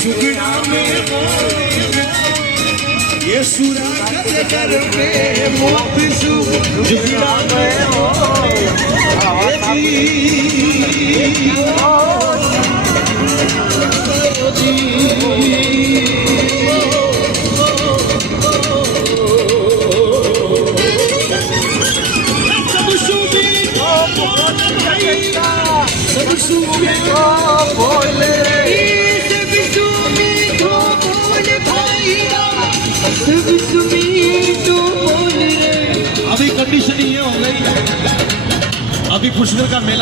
झुकना में ये सुराग कर में मोपसू झुकना में हो अभी कंडीशन ये हो गई, अभी पुष्कर का मेला